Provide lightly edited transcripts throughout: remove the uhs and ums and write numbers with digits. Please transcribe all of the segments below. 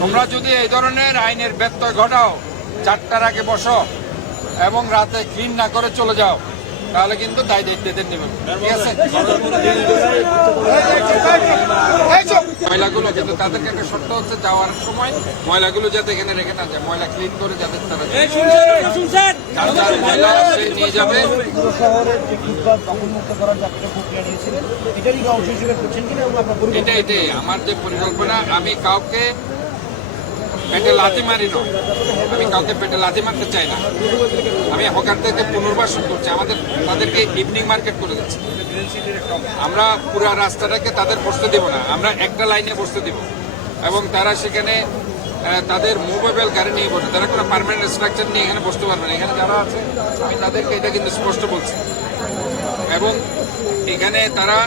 তোমরা যদি এই ধরনের আইনের ব্যত্যয় ঘটাও, 4টার আগে বসো এবং রাতে ক্লিন না করে চলে যাও, তাহলে কিন্তু দায় দায়িত্বদের নেবে। ঠিক আছে, ময়লাগুলো কিন্তু তাদেরকে একটা শর্ত হচ্ছে যাওয়ার সময় ময়লাগুলো যাতে এখানে রেখে না যায়, ময়লা ক্লিন করে যাতে তারা ময়লা সে নিয়ে যাবে। এটাই আমার যে পরিকল্পনা। আমি কাউকে পেটে লাথি মারি না, আমি কাউকে পেটে লাথি মারতে চাই না। আমি হকারদেরকে পুনর্বাসন করছি, তাদেরকে ইভিনিং মার্কেট করে দিচ্ছি। আমরা পুরা রাস্তাটাকে তাদের বসতে দেব না, আমরা একটা লাইনে বসতে দিব এবং তারা সেখানে তাদের মুভেবল গাড়ি নিয়ে বসে, তারা কোনো পারমানেন্ট স্ট্রাকচার নিয়ে এখানে বসতে পারবে না। এখানে যারা আছে আমি তাদেরকে এটা কিন্তু স্পষ্ট বলছি। এবং এখানে তারা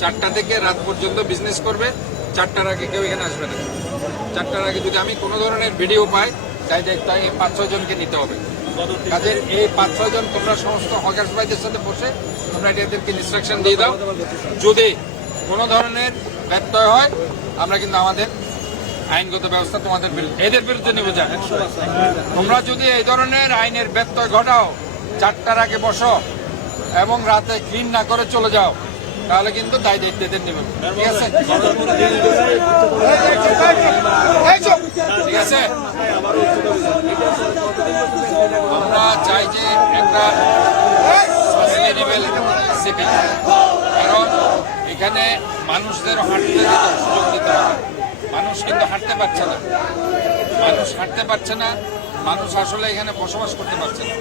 4টা থেকে রাত পর্যন্ত বিজনেস করবে, 4টার আগে কেউ এখানে আসবে না। 4টার আগে যদি আমি কোনো ধরনের ভিডিও পাই, তাই এই 5-6 জনকে নিতে হবে। কাজের এই 5-6 জন তোমরা সমস্ত হকার্স ভাইদের সাথে বসে তোমরা এদেরকে ইনস্ট্রাকশন দিয়ে দাও। যদি কোনো ধরনের ব্যত্যয় হয়, আমরা কিন্তু আমাদের আইনগত ব্যবস্থা তোমাদের এদের বিরুদ্ধে নেবে যাবে। তোমরা যদি এই ধরনের আইনের ব্যত্যয় ঘটাও, 4টার আগে বসো এবং রাতে ক্লিন না করে চলে যাও, তাহলে কিন্তু দায় দায়িত্বদের নেবে। ঠিক আছে, ঠিক আছে। আমরা চাই যে একটা সাস্টেইনেবল সিটি, কারণ এখানে মানুষদের হাঁটতে সুযোগ দিতে হবে। মানুষ কিন্তু হাঁটতে পারছে না, মানুষ আসলে এখানে বসবাস করতে পারছে না।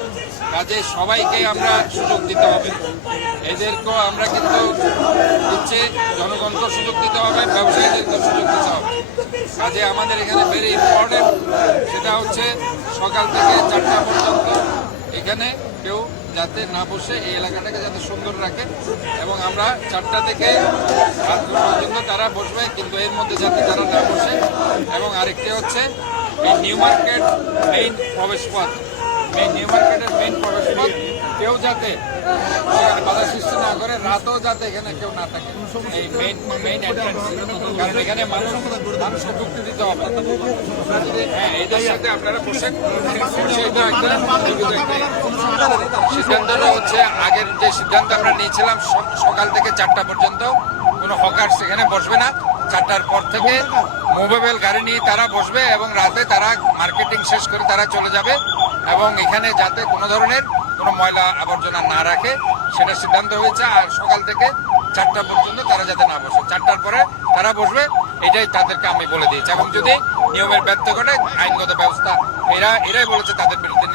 কাজে সবাইকে আমরা সুযোগ দিতে হবে, এদেরকেও আমরা কিন্তু দিচ্ছে, জনগণকেও সুযোগ দিতে হবে, ব্যবসায়ীদেরকেও সুযোগ দিতে হবে। কাজে আমাদের এখানে ভেরি ইম্পর্টেন্ট সেটা হচ্ছে সকাল থেকে 4টা পর্যন্ত এখানে কেউ যাতে না বসে, এই এলাকাটাকে যাতে সুন্দর রাখে। এবং আমরা 4টা থেকে রাত পর্যন্ত তারা বসবে, কিন্তু এর মধ্যে যাতে তারা না বসে। এবং আরেকটি হচ্ছে এই নিউ মার্কেট মেইন প্রবেশপথ, কেউ যাতে সেখানে বাধা সৃষ্টি না করে, রাতেও যাতে এখানে কেউ না থাকে এই মেইন এন্ট্রান্স। কারণ এখানে মানুষকে ঢুকতে দিতে হবে। হ্যাঁ, এদের সাথে আপনারা বসে সিদ্ধান্তটা হচ্ছে আগের যে সিদ্ধান্ত আমরা নিয়েছিলাম, সকাল থেকে 4টা পর্যন্ত কোনো হকার সেখানে বসবে না। 4টার পর থেকে মুভেবল গাড়ি নিয়ে তারা বসবে এবং রাতে তারা মার্কেটিং শেষ করে তারা চলে যাবে। এবং এখানে যাতে কোনো ধরনের কোনো ময়লা আবর্জনা না রাখে সেটা সিদ্ধান্ত হয়েছে। আর সকাল থেকে 4টা পর্যন্ত তারা যাতে না বসে, 4টার পরে তারা বসবে, এটাই তাদেরকে আমি বলে দিয়েছি। এবং যদি নিয়মের ব্যর্থ ঘটে আইনগত ব্যবস্থা এরাই বলেছে তাদের বিরুদ্ধে